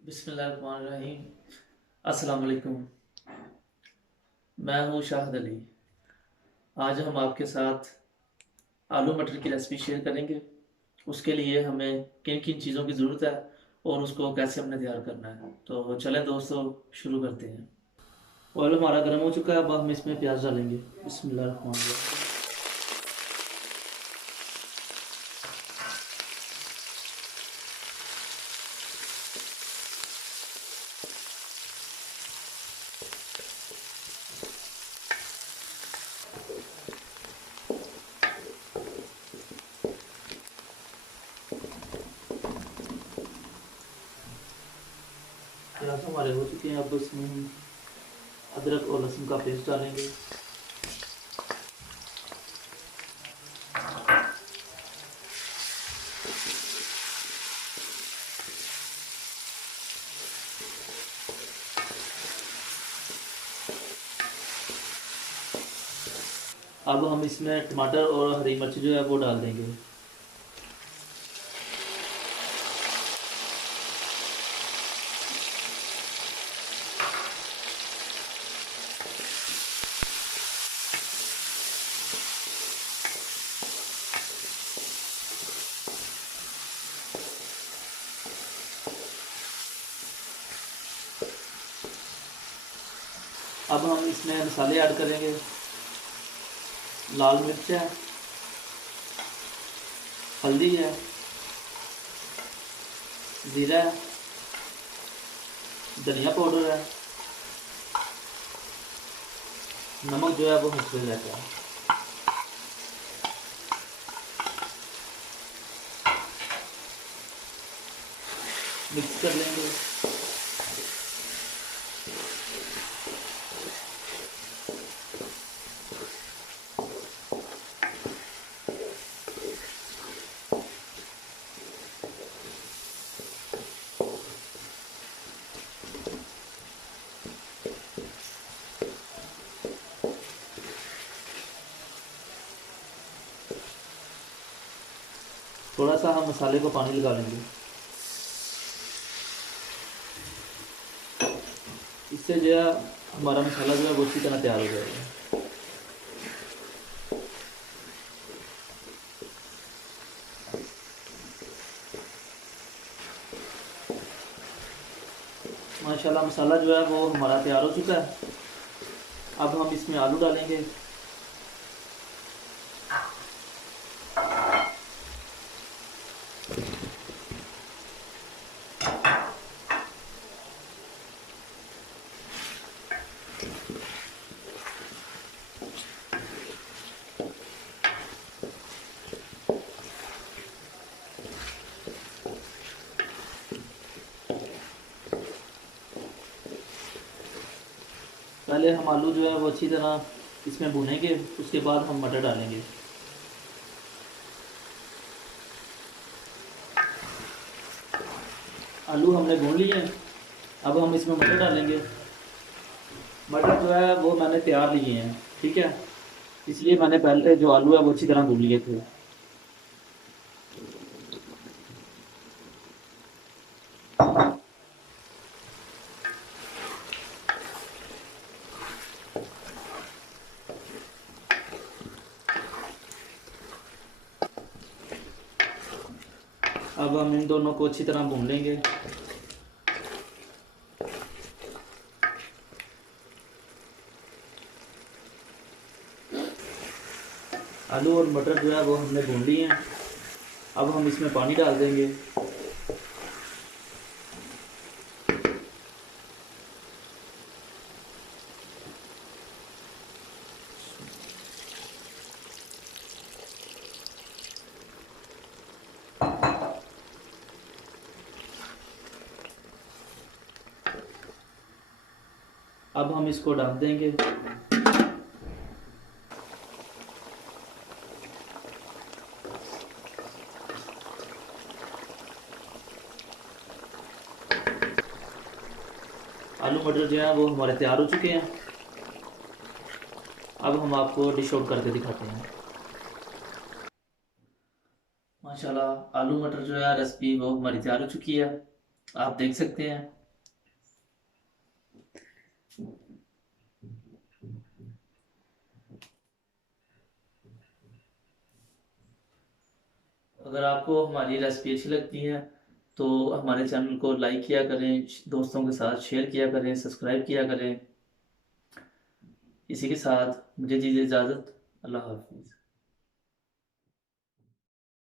बिस्मिल्लाहिर्रहमानिर्रहीम। अस्सलाम वालेकुम। मैं हूँ शाहिद अली। आज हम आपके साथ आलू मटर की रेसिपी शेयर करेंगे। उसके लिए हमें किन किन चीज़ों की ज़रूरत है और उसको कैसे हमने तैयार करना है, तो चलें दोस्तों, शुरू करते हैं। ऑयल हमारा गर्म हो चुका है, अब हम इसमें प्याज डालेंगे। बिस्मिल्लाहिर्रहमानिर्रहीम। प्याज हमारे हो चुके हैं, अब इसमें हम अदरक और लहसुन का पेस्ट डालेंगे। अब हम इसमें टमाटर और हरी मिर्च जो है वो डाल देंगे। अब हम इसमें मसाले ऐड करेंगे। लाल मिर्च है, हल्दी है, ज़ीरा है, धनिया पाउडर है, नमक जो है वो मुश्किल रहता है। मिक्स कर लेंगे। थोड़ा सा हम मसाले को पानी लगा लेंगे, इससे जो है हमारा मसाला जो है वो अच्छी तरह तैयार हो जाएगा। माशाल्लाह मसाला जो है वो हमारा तैयार हो चुका है। अब हम इसमें आलू डालेंगे। पहले हम आलू जो है वो अच्छी तरह इसमें भूनेंगे, उसके बाद हम मटर डालेंगे। आलू हमने भून लिए हैं, अब हम इसमें मटर डालेंगे। मटर जो है वो मैंने तैयार लिए हैं, ठीक है, इसलिए मैंने पहले जो आलू है वो अच्छी तरह भून लिए थे। अब हम इन दोनों को अच्छी तरह भून लेंगे। आलू और मटर जो है वो हमने भून लिए हैं, अब हम इसमें पानी डाल देंगे। अब हम इसको ढक देंगे। आलू मटर जो है वो हमारे तैयार हो चुके हैं। अब हम आपको डिश आउट करके दिखाते हैं। माशाल्लाह आलू मटर जो है रेसिपी वो हमारी तैयार हो चुकी है। आप देख सकते हैं। अगर आपको हमारी रेसिपी अच्छी लगती है तो हमारे चैनल को लाइक किया करें, दोस्तों के साथ शेयर किया करें, सब्सक्राइब किया करें। इसी के साथ मुझे दीजिए इजाज़त। अल्लाह हाफिज़।